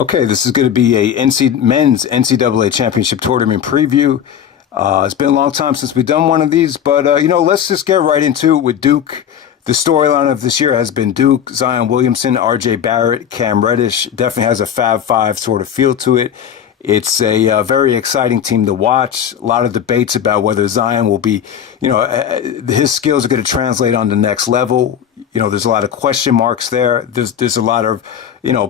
Okay, this is going to be a men's NCAA championship tournament preview. It's been a long time since we've done one of these, but, let's just get right into it with Duke. The storyline of this year has been Duke, Zion Williamson, R.J. Barrett, Cam Reddish. Definitely has a Fab Five sort of feel to it. It's a very exciting team to watch. A lot of debates about whether Zion will be, his skills are going to translate on the next level. There's a lot of question marks there. There's a lot of,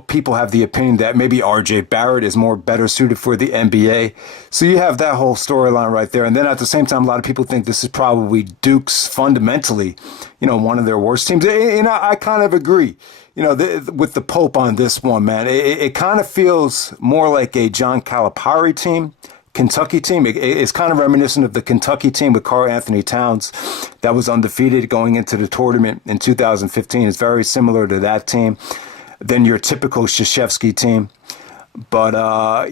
people have the opinion that maybe R.J. Barrett is more better suited for the NBA. So you have that whole storyline right there. And then at the same time, a lot of people think this is probably Duke's fundamentally, one of their worst teams. And I kind of agree. With the Pope on this one, man, it kind of feels more like a John Calipari team, Kentucky team. It's kind of reminiscent of the Kentucky team with Karl Anthony Towns that was undefeated going into the tournament in 2015. It's very similar to that team than your typical Krzyzewski team. But,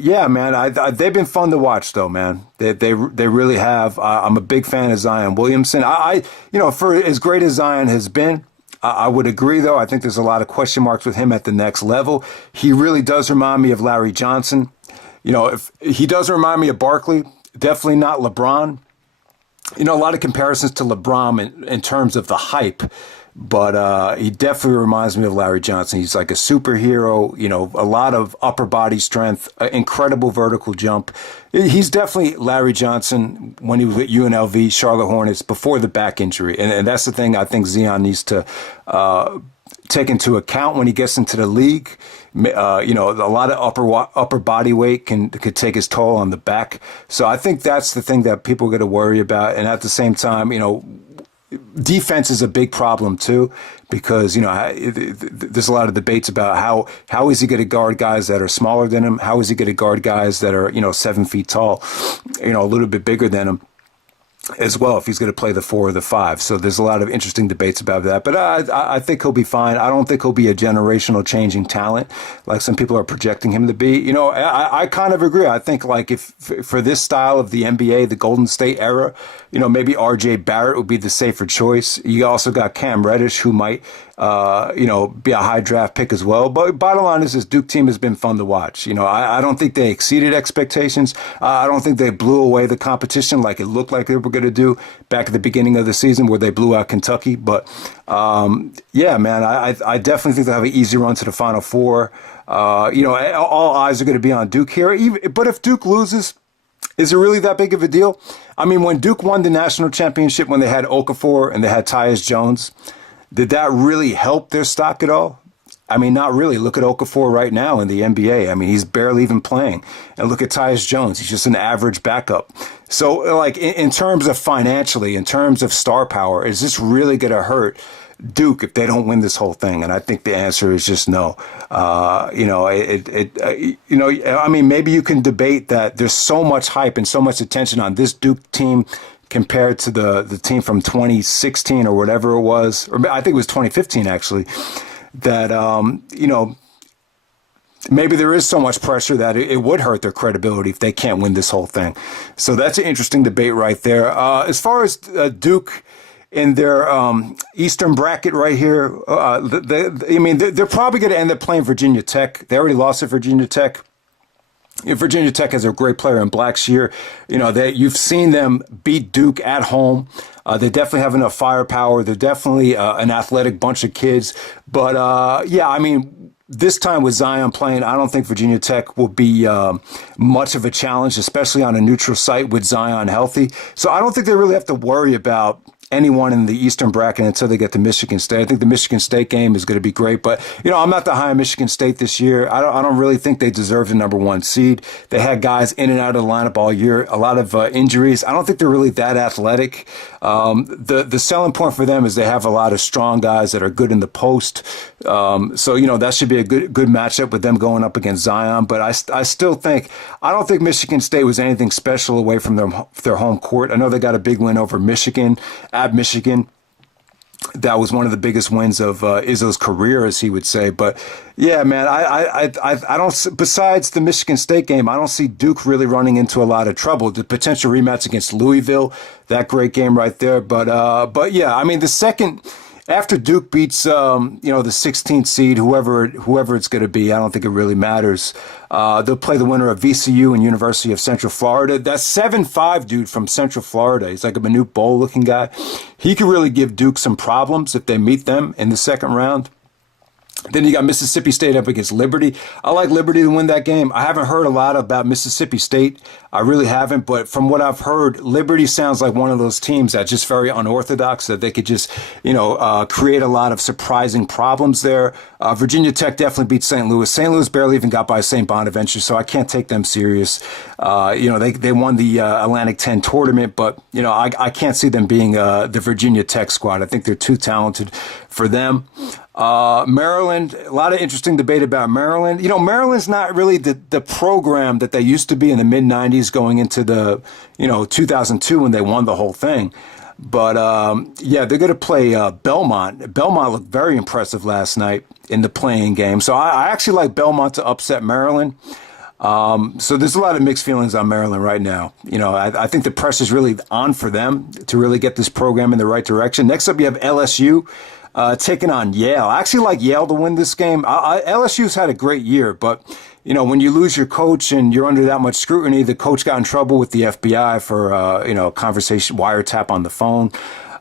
yeah, man, they've been fun to watch, though, man. They really have. I'm a big fan of Zion Williamson. For as great as Zion has been, I would agree, though. I think there's a lot of question marks with him at the next level. He really does remind me of Larry Johnson. If he does remind me of Barkley, definitely not LeBron. A lot of comparisons to LeBron in terms of the hype, but he definitely reminds me of Larry Johnson. He's like a superhero, a lot of upper body strength, incredible vertical jump. He's definitely Larry Johnson when he was with UNLV, Charlotte Hornets, before the back injury. And that's the thing I think Zion needs to take into account when he gets into the league. A lot of upper body weight could take his toll on the back. So I think that's the thing that people are going to worry about. And at the same time, defense is a big problem too, because there's a lot of debates about how is he going to guard guys that are smaller than him? How is he going to guard guys that are 7 feet tall, a little bit bigger than him as well, if he's going to play the 4 or the 5. So there's a lot of interesting debates about that. But I think he'll be fine. I don't think he'll be a generational changing talent like some people are projecting him to be. I kind of agree. I think like if for this style of the NBA, the Golden State era, maybe R.J. Barrett would be the safer choice. You also got Cam Reddish, who might be a high draft pick as well. But bottom line is this Duke team has been fun to watch. I don't think they exceeded expectations. I don't think they blew away the competition like it looked like they were going to do back at the beginning of the season where they blew out Kentucky. But, yeah, man, I definitely think they'll have an easy run to the Final Four. All eyes are going to be on Duke here. But if Duke loses, is it really that big of a deal? I mean, when Duke won the national championship, when they had Okafor and they had Tyus Jones, did that really help their stock at all? I mean, not really. Look at Okafor right now in the NBA. I mean, he's barely even playing. And look at Tyus Jones. He's just an average backup. So, like, in terms of financially, in terms of star power, is this really going to hurt Duke if they don't win this whole thing? And I think the answer is just no. I mean, maybe you can debate that there's so much hype and so much attention on this Duke team compared to the team from 2016 or whatever it was, or I think it was 2015 actually, that, maybe there is so much pressure that it would hurt their credibility if they can't win this whole thing. So that's an interesting debate right there. As far as Duke in their Eastern bracket right here, they're probably going to end up playing Virginia Tech. They already lost at Virginia Tech. Virginia Tech has a great player in Blackshear. You've seen them beat Duke at home. They definitely have enough firepower. They're definitely an athletic bunch of kids. But, this time with Zion playing, I don't think Virginia Tech will be much of a challenge, especially on a neutral site with Zion healthy. So I don't think they really have to worry about anyone in the Eastern bracket until they get to Michigan State. I think the Michigan State game is going to be great, but I'm not that high on Michigan State this year. I don't really think they deserve the number 1 seed. They had guys in and out of the lineup all year, a lot of injuries. I don't think they're really that athletic. The selling point for them is they have a lot of strong guys that are good in the post. So that should be a good matchup with them going up against Zion. But I still think, I don't think Michigan State was anything special away from their home court. I know they got a big win over Michigan, at Michigan. That was one of the biggest wins of Izzo's career, as he would say. But yeah, man, I don't. Besides the Michigan State game, I don't see Duke really running into a lot of trouble. The potential rematch against Louisville, that great game right there. But yeah, I mean, the second. after Duke beats, the 16th seed, whoever it's going to be, I don't think it really matters. They'll play the winner of VCU and University of Central Florida. That 7'5" dude from Central Florida, he's like a Manute Bol looking guy. He could really give Duke some problems if they meet them in the second round. Then you got Mississippi State up against Liberty. I like Liberty to win that game. I haven't heard a lot about Mississippi State. I really haven't. But from what I've heard, Liberty sounds like one of those teams that's just very unorthodox, that they could just, create a lot of surprising problems there. Virginia Tech definitely beat St. Louis. St. Louis barely even got by St. Bonaventure, so I can't take them serious. They won the Atlantic 10 tournament, but, I can't see them being the Virginia Tech squad. I think they're too talented for them. Maryland, a lot of interesting debate about Maryland. Maryland's not really the program that they used to be in the mid-'90s going into the, 2002 when they won the whole thing. But, they're going to play Belmont. Belmont looked very impressive last night in the playing game. So I actually like Belmont to upset Maryland. So there's a lot of mixed feelings on Maryland right now. I think the pressure's really on for them to really get this program in the right direction. Next up, you have LSU. Taking on Yale. I actually like Yale to win this game. LSU's had a great year, but, when you lose your coach and you're under that much scrutiny, the coach got in trouble with the FBI for, conversation, wiretap on the phone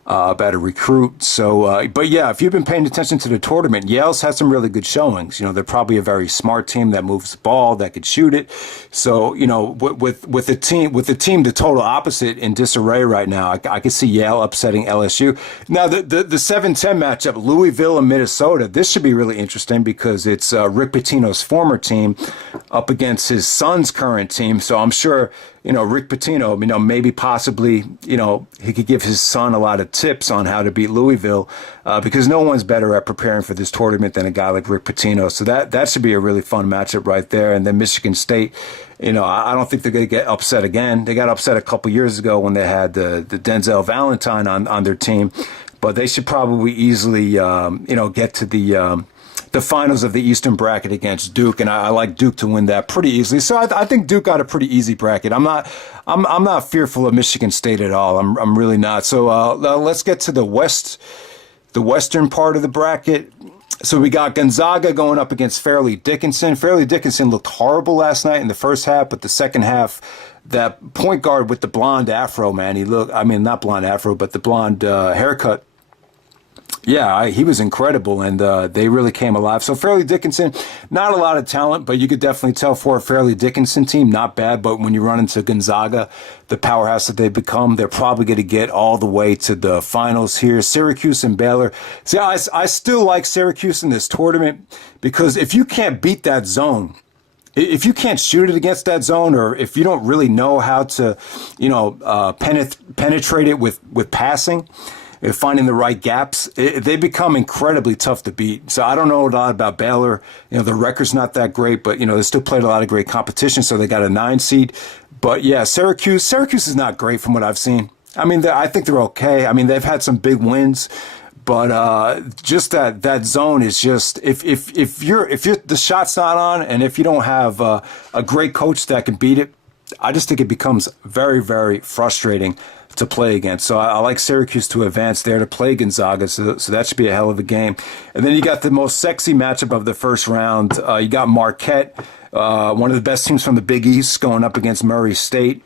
about a recruit. So, but yeah, if you've been paying attention to the tournament, Yale's had some really good showings. They're probably a very smart team that moves the ball, that could shoot it. So, with the team the total opposite in disarray right now, I could see Yale upsetting LSU. Now, the 7-10 matchup, Louisville and Minnesota, this should be really interesting because it's Rick Pitino's former team up against his son's current team. So I'm sure, Rick Pitino, maybe possibly, he could give his son a lot of tips on how to beat Louisville because no one's better at preparing for this tournament than a guy like Rick Pitino. So that should be a really fun matchup right there. And then Michigan State, I don't think they're going to get upset again. They got upset a couple years ago when they had the Denzel Valentine on their team. But they should probably easily, get to the finals of the Eastern bracket against Duke, and I like Duke to win that pretty easily. So I think Duke got a pretty easy bracket. I'm not fearful of Michigan State at all. I'm really not. So let's get to the western part of the bracket. So we got Gonzaga going up against Fairleigh Dickinson. Fairleigh Dickinson looked horrible last night in the first half, but the second half, that point guard with the blonde afro, man, not blonde afro, but the blonde haircut. Yeah, he was incredible, and they really came alive. So Fairleigh Dickinson, not a lot of talent, but you could definitely tell for a Fairleigh Dickinson team, not bad. But when you run into Gonzaga, the powerhouse that they've become, they're probably going to get all the way to the finals here. Syracuse and Baylor. See, I still like Syracuse in this tournament because if you can't beat that zone, if you can't shoot it against that zone, or if you don't really know how to, penetrate it with passing, finding the right gaps, they become incredibly tough to beat. So I don't know a lot about Baylor. The record's not that great, but, they still played a lot of great competition, so they got a 9 seed. But, yeah, Syracuse is not great from what I've seen. I think they're okay. They've had some big wins, but just that zone is just, if the shot's not on, and if you don't have a great coach that can beat it, I just think it becomes very, very frustrating to play against. So I like Syracuse to advance there to play Gonzaga. So that should be a hell of a game. And then you got the most sexy matchup of the first round. You got Marquette, one of the best teams from the Big East, going up against Murray State.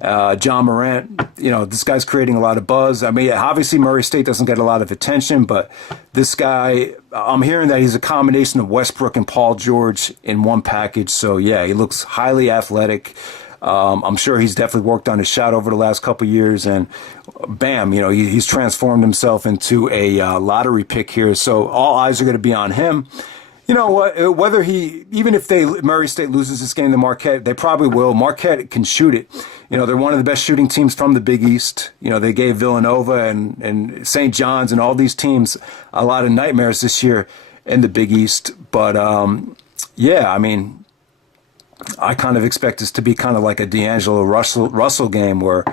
John Morant, this guy's creating a lot of buzz. Obviously Murray State doesn't get a lot of attention, but this guy, I'm hearing that he's a combination of Westbrook and Paul George in one package. So yeah, he looks highly athletic. I'm sure he's definitely worked on his shot over the last couple of years, and bam, he's transformed himself into a lottery pick here. So all eyes are going to be on him. You know what? Whether even if Murray State loses this game to Marquette, they probably will. Marquette can shoot it. They're one of the best shooting teams from the Big East. They gave Villanova and St. John's and all these teams a lot of nightmares this year in the Big East. But I kind of expect this to be kind of like a D'Angelo Russell game where,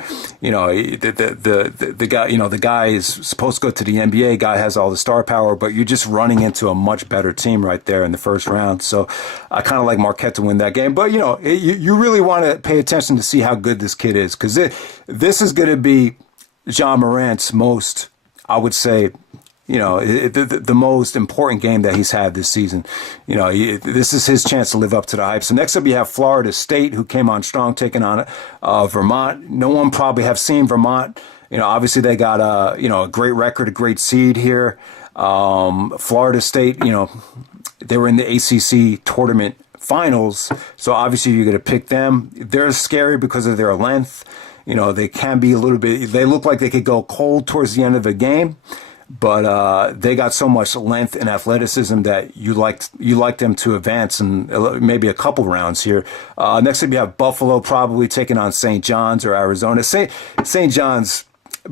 the guy, the guy is supposed to go to the NBA, guy has all the star power, but you're just running into a much better team right there in the first round. So I kind of like Marquette to win that game. But, you really want to pay attention to see how good this kid is, because this is going to be John Morant's most, I would say, the most important game that he's had this season. This is his chance to live up to the hype. So next up, you have Florida State, who came on strong, taking on Vermont. No one probably have seen Vermont. Obviously they got a great record, a great seed here. Florida State, they were in the ACC tournament finals, so obviously you're going to pick them. They're scary because of their length. They can be a little bit, they look like they could go cold towards the end of a game, but they got so much length and athleticism that you like them to advance in maybe a couple rounds here. Next up, you have Buffalo probably taking on St. John's or Arizona. St. John's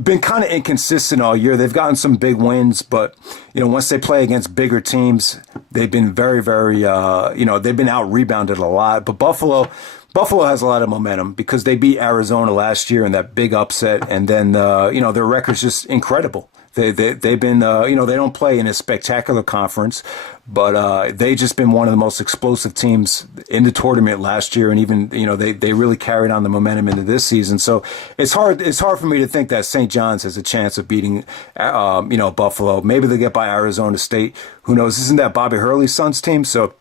been kind of inconsistent all year. They've gotten some big wins, but once they play against bigger teams, they've been very, very they've been out rebounded a lot. But Buffalo has a lot of momentum because they beat Arizona last year in that big upset, and then their record's just incredible. They've been they don't play in a spectacular conference, but they just been one of the most explosive teams in the tournament last year, and even they really carried on the momentum into this season. So it's hard for me to think that St. John's has a chance of beating Buffalo. Maybe they get by Arizona State. Who knows? Isn't that Bobby Hurley's son's team? So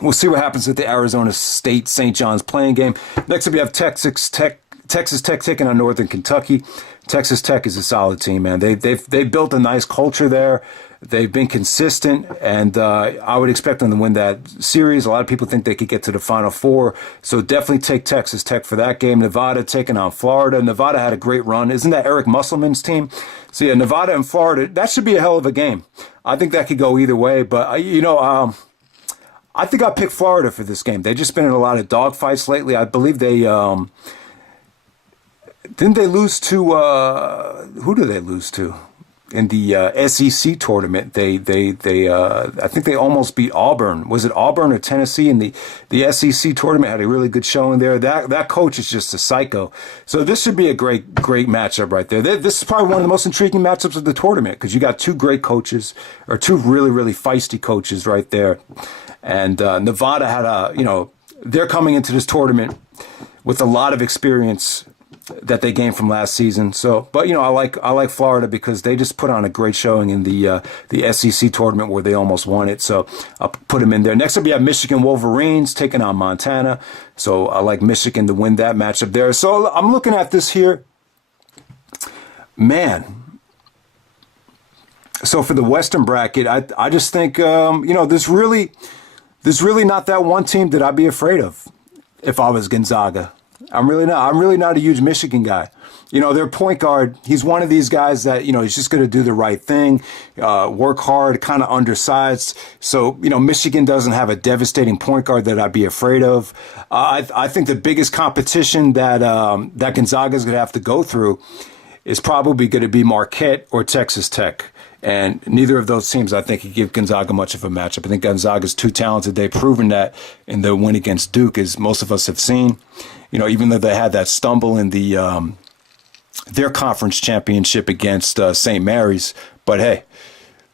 we'll see what happens at the Arizona State St. John's playing game. Next up, you have Texas Tech taking on Northern Kentucky. Texas Tech is a solid team, man. They've built a nice culture there. They've been consistent, and I would expect them to win that series. A lot of people think they could get to the Final Four, so definitely take Texas Tech for that game. Nevada taking on Florida. Nevada had a great run. Isn't that Eric Musselman's team? So yeah, Nevada and Florida, that should be a hell of a game. I think that could go either way, but I think I'll pick Florida for this game. They've just been in a lot of dogfights lately. I believe they didn't they lose to who did they lose to in the SEC tournament? They I think they almost beat Auburn. Was it Auburn or Tennessee in the SEC tournament? Had a really good showing there. That coach is just a psycho. So this should be a great matchup right there. This is probably one of the most intriguing matchups of the tournament because you got two great coaches, or two really, really feisty coaches right there. And Nevada had they're coming into this tournament with a lot of experience that they gained from last season. So, but I like Florida because they just put on a great showing in the SEC tournament where they almost won it. So I'll put them in there. Next up, you have Michigan Wolverines taking on Montana. So I like Michigan to win that matchup there. So I'm looking at this here, man. So for the Western bracket, I just think there's really not that one team that I'd be afraid of if I was Gonzaga. I'm really not a huge Michigan guy. Their point guard, he's one of these guys that, he's just going to do the right thing, work hard, kind of undersized. So, Michigan doesn't have a devastating point guard that I'd be afraid of. I think the biggest competition that Gonzaga is going to have to go through is probably going to be Marquette or Texas Tech. And neither of those teams, I think, could give Gonzaga much of a matchup. I think Gonzaga's too talented. They've proven that in the win against Duke, as most of us have seen. Even though they had that stumble in their conference championship against St. Mary's. But hey,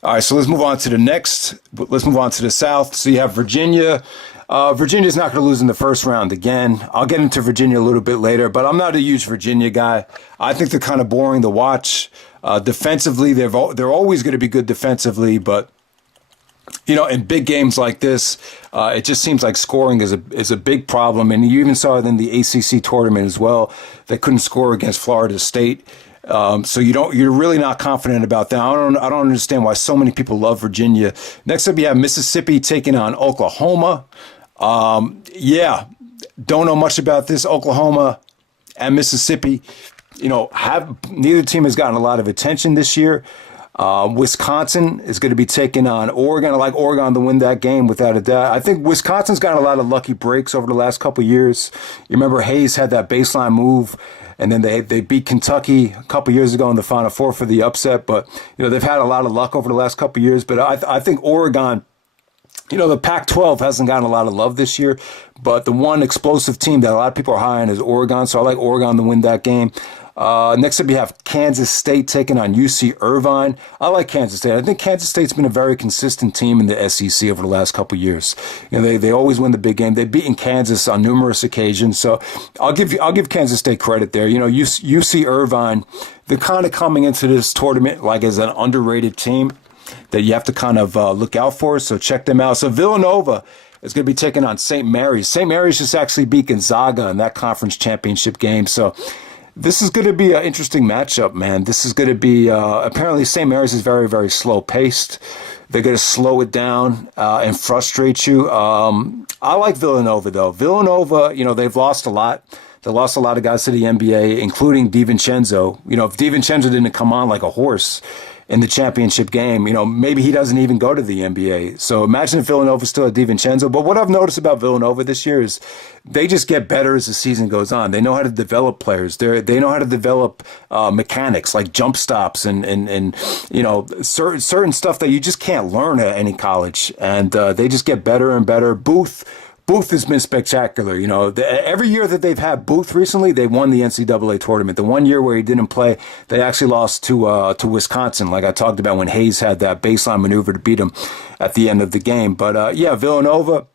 all right, so let's move on to the next. Let's move on to the South. So you have Virginia. Virginia's not going to lose in the first round again. I'll get into Virginia a little bit later, but I'm not a huge Virginia guy. I think they're kind of boring to watch. Defensively, they're always going to be good defensively, but in big games like this, it just seems like scoring is a big problem, and you even saw it in the ACC tournament as well. They couldn't score against Florida State, so you're really not confident about that. I don't understand why so many people love Virginia. Next up, you have Mississippi taking on Oklahoma. Don't know much about this. Oklahoma and Mississippi, neither team has gotten a lot of attention this year. Wisconsin is going to be taking on Oregon. I like Oregon to win that game without a doubt. I think Wisconsin's gotten a lot of lucky breaks over the last couple of years. You remember Hayes had that baseline move, and then they beat Kentucky a couple years ago in the Final Four for the upset. But they've had a lot of luck over the last couple of years. But I think Oregon. The Pac-12 hasn't gotten a lot of love this year, but the one explosive team that a lot of people are high on is Oregon, so I like Oregon to win that game. Next up, you have Kansas State taking on UC Irvine. I like Kansas State. I think Kansas State's been a very consistent team in the SEC over the last couple of years. They always win the big game. They've beaten Kansas on numerous occasions, so I'll give Kansas State credit there. UC Irvine, they're kind of coming into this tournament like as an underrated team that you have to kind of look out for. So check them out. So Villanova is going to be taking on St. Mary's. St. Mary's just actually beat Gonzaga in that conference championship game. So this is going to be an interesting matchup, man. This is going to be, apparently St. Mary's is very, very slow paced. They're going to slow it down and frustrate you. I like Villanova, though. Villanova, they've lost a lot. They lost a lot of guys to the NBA, including DiVincenzo. If DiVincenzo didn't come on like a horse in the championship game, maybe he doesn't even go to the NBA. So imagine if Villanova still had DiVincenzo. But what I've noticed about Villanova this year is they just get better as the season goes on. They know how to develop players. They know how to develop mechanics like jump stops and certain stuff that you just can't learn at any college. And they just get better and better. Booth has been spectacular. Every year that they've had Booth recently, they won the NCAA tournament. The one year where he didn't play, they actually lost to Wisconsin, like I talked about when Hayes had that baseline maneuver to beat him at the end of the game. But Villanova,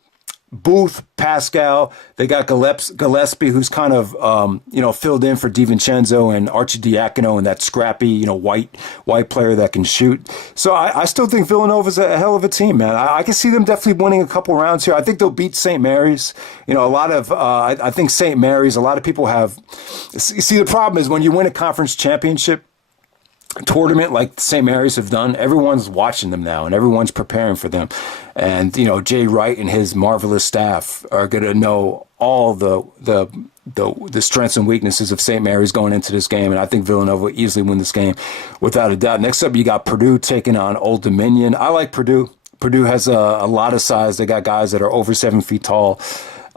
Booth, Pascal, they got Gillespie, who's kind of filled in for DiVincenzo and Arcidiacono and that scrappy white player that can shoot. So I still think Villanova's a hell of a team, man. I can see them definitely winning a couple rounds here. I think they'll beat St. Mary's. I think St. Mary's, a lot of people have. See, the problem is when you win a conference championship tournament like St. Mary's have done, everyone's watching them now and everyone's preparing for them. And, Jay Wright and his marvelous staff are going to know all the strengths and weaknesses of St. Mary's going into this game. And I think Villanova will easily win this game without a doubt. Next up, you got Purdue taking on Old Dominion. I like Purdue. Purdue has a lot of size. They got guys that are over 7 feet tall.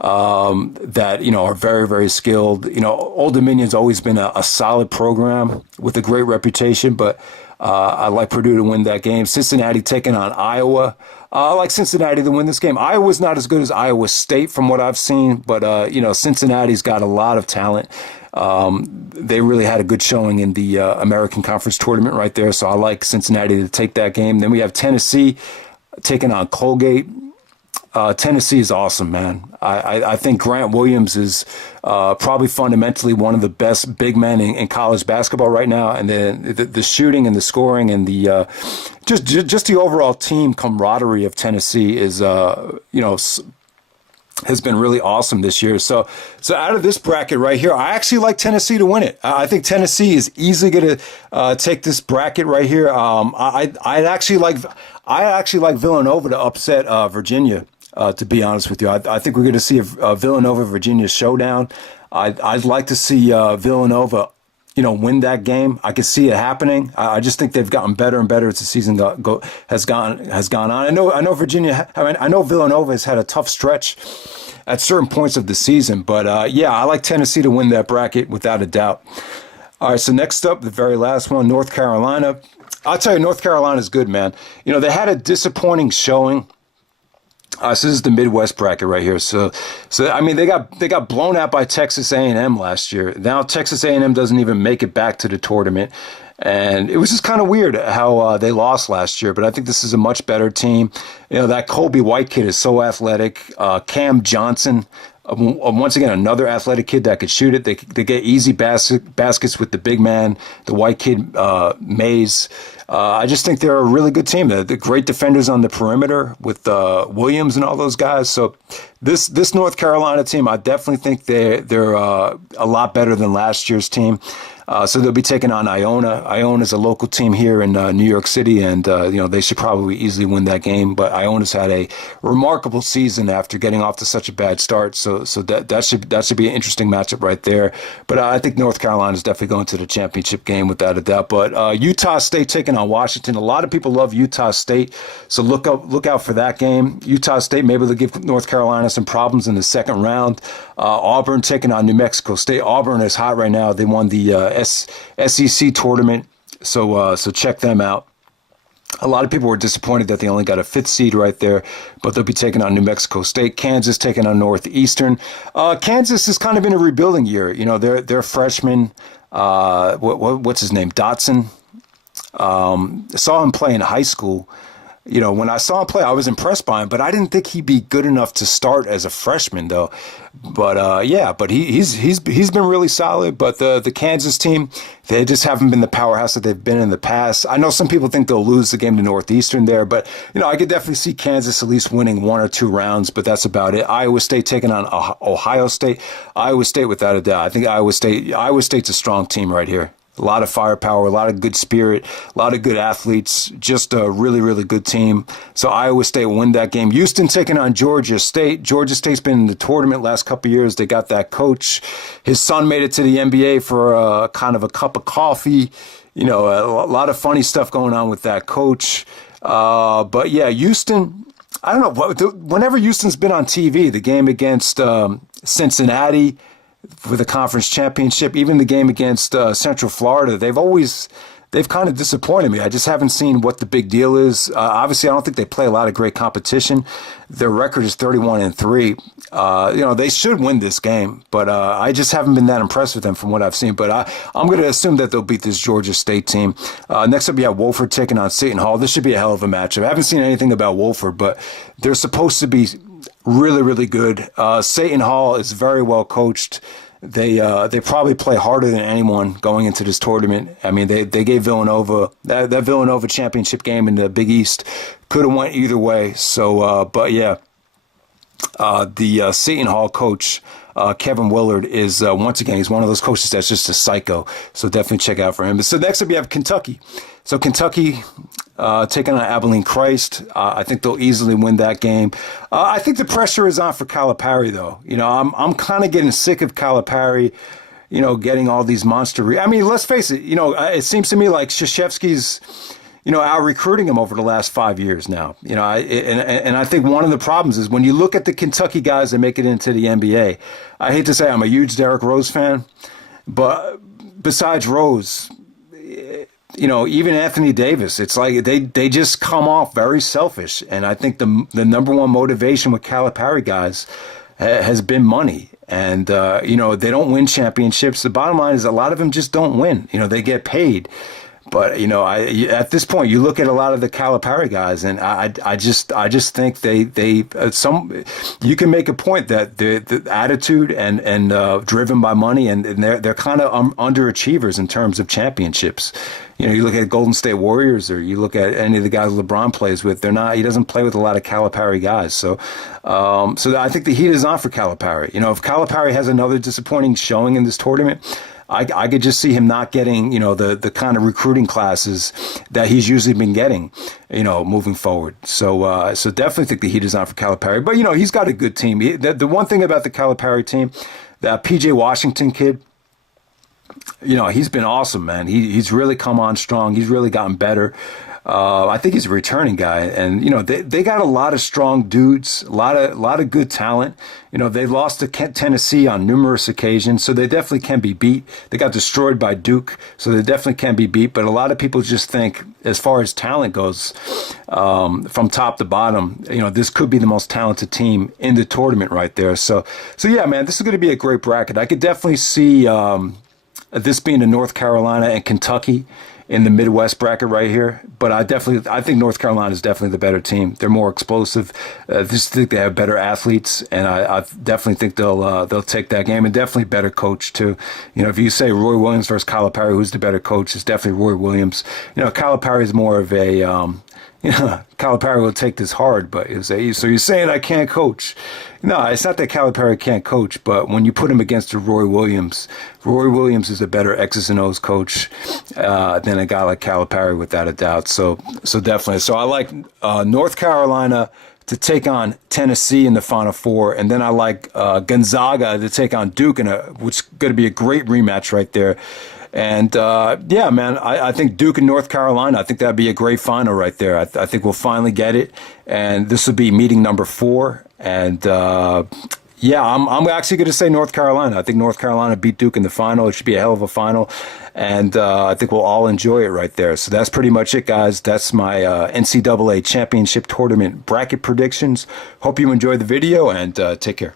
That are very, very skilled. Old Dominion's always been a solid program with a great reputation, but I like Purdue to win that game. Cincinnati taking on Iowa. I like Cincinnati to win this game. Iowa's not as good as Iowa State from what I've seen, but Cincinnati's got a lot of talent. They really had a good showing in the American Conference tournament right there, so I like Cincinnati to take that game. Then we have Tennessee taking on Colgate. Tennessee is awesome, man. I think Grant Williams is probably fundamentally one of the best big men in college basketball right now. And then the shooting and the scoring and the just the overall team camaraderie of Tennessee is has been really awesome this year. So out of this bracket right here, I actually like Tennessee to win it. I think Tennessee is easily going to take this bracket right here. I actually like Villanova to upset Virginia. To be honest with you, I think we're going to see a Villanova-Virginia showdown. I'd like to see Villanova, win that game. I can see it happening. I just think they've gotten better and better as the season has gone on. I know Virginia. I know Villanova has had a tough stretch at certain points of the season, but I like Tennessee to win that bracket without a doubt. All right, so next up, the very last one, North Carolina. I'll tell you, North Carolina's good, man. They had a disappointing showing. So this is the Midwest bracket right here. So I mean, they got blown out by Texas A&M last year. Now Texas A&M doesn't even make it back to the tournament, and it was just kind of weird how they lost last year. But I think this is a much better team. That Kobe White kid is so athletic. Cam Johnson, once again, another athletic kid that could shoot it. They get easy baskets with the big man, the white kid Mays. I just think they're a really good team. They're great defenders on the perimeter with Williams and all those guys. So this North Carolina team, I definitely think they're a lot better than last year's team. So they'll be taking on Iona. Iona is a local team here in New York City, and they should probably easily win that game. But Iona's had a remarkable season after getting off to such a bad start. So that should be an interesting matchup right there. But I think North Carolina is definitely going to the championship game without a doubt. But Utah State taking on Washington. A lot of people love Utah State, so look out for that game. Utah State maybe they'll give North Carolina some problems in the second round. Auburn taking on New Mexico State. Auburn is hot right now. They won the SEC tournament, so check them out. A lot of people were disappointed that they only got a 5th seed right there, but they'll be taking on New Mexico State. Kansas taking on Northeastern. Kansas is kind of in a rebuilding year. They're freshmen. what's his name, Dotson. I saw him play in high school. You know, when I saw him play, I was impressed by him, but I didn't think he'd be good enough to start as a freshman, though. But yeah, but he's been really solid. But the Kansas team, they just haven't been the powerhouse that they've been in the past. I know some people think they'll lose the game to Northeastern there, but you know, I could definitely see Kansas at least winning 1 or 2 rounds. But that's about it. Iowa State taking on Ohio State. Iowa State, without a doubt. I think Iowa State's a strong team right here. A lot of firepower, a lot of good spirit, a lot of good athletes, just a really, really good team. So Iowa State will win that game. Houston taking on Georgia State. Georgia State's been in the tournament last couple of years. They got that coach. His son made it to the NBA for kind of a cup of coffee. You know, a lot of funny stuff going on with that coach. But yeah, Houston, I don't know. Whenever Houston's been on TV, the game against Cincinnati, for the conference championship, even the game against Central Florida, they've kind of disappointed me. I just haven't seen what the big deal is. Obviously, I don't think they play a lot of great competition. Their record is 31-3. You know, they should win this game, but I just haven't been that impressed with them from what I've seen. But I'm going to assume that they'll beat this Georgia State team. Next up, you have Wofford taking on Seton Hall. This should be a hell of a matchup. I haven't seen anything about Wofford, but they're supposed to be really, really good. Seton Hall is very well coached. They probably play harder than anyone going into this tournament. I mean, they gave Villanova that Villanova championship game in the Big East could have went either way. So, but yeah, the Seton Hall coach, Kevin Willard, is once again, he's one of those coaches that's just a psycho. So definitely check out for him. So next up, you have Kentucky. So Kentucky taking on Abilene Christ. I think they'll easily win that game. I think the pressure is on for Calipari, though. You know, I'm kind of getting sick of Calipari, you know, getting all these monster. I mean, let's face it. You know, it seems to me like Krzyzewski's, you know, out recruiting him over the last 5 years now. You know, and I think one of the problems is when you look at the Kentucky guys that make it into the NBA. I hate to say I'm a huge Derrick Rose fan, but besides Rose, you know, even Anthony Davis, it's like they just come off very selfish. And I think the number one motivation with Calipari guys has been money. And, you know, they don't win championships. The bottom line is a lot of them just don't win. You know, they get paid. But, you know, at this point, you look at a lot of the Calipari guys, and I just think you can make a point that the attitude and driven by money, and they're kind of underachievers in terms of championships. You know, you look at Golden State Warriors, or you look at any of the guys LeBron plays with. He doesn't play with a lot of Calipari guys. So I think the heat is on for Calipari. You know, if Calipari has another disappointing showing in this tournament, I could just see him not getting, you know, the kind of recruiting classes that he's usually been getting, you know, moving forward. So definitely think the heat is on for Calipari. But, you know, he's got a good team. The one thing about the Calipari team, that P.J. Washington kid, you know, he's been awesome, man. He's really come on strong. He's really gotten better. I think he's a returning guy, and you know they got a lot of strong dudes, a lot of good talent. You know, they lost to Tennessee on numerous occasions, so they definitely can be beat. They got destroyed by Duke, so they definitely can be beat. But a lot of people just think, as far as talent goes, from top to bottom, you know, this could be the most talented team in the tournament right there. So yeah, man, this is going to be a great bracket. I could definitely see this being in North Carolina and Kentucky in the Midwest bracket right here. But I think North Carolina is definitely the better team. They're more explosive. Just think they have better athletes, and I definitely think they'll take that game, and definitely better coach too. You know, if you say Roy Williams versus Calipari, who's the better coach? It's definitely Roy Williams. You know, Calipari is more of a you know, Calipari will take this hard, but so you're saying I can't coach? No, it's not that Calipari can't coach, but when you put him against a Roy Williams is a better X's and O's coach than a guy like Calipari, without a doubt. So definitely. So I like North Carolina to take on Tennessee in the Final Four, and then I like Gonzaga to take on Duke, which is going to be a great rematch right there. And, yeah, man, I think Duke and North Carolina, I think that'd be a great final right there. I think we'll finally get it. And this will be meeting number 4. And, yeah, I'm actually going to say North Carolina. I think North Carolina beat Duke in the final. It should be a hell of a final. And I think we'll all enjoy it right there. So that's pretty much it, guys. That's my NCAA championship tournament bracket predictions. Hope you enjoyed the video, and take care.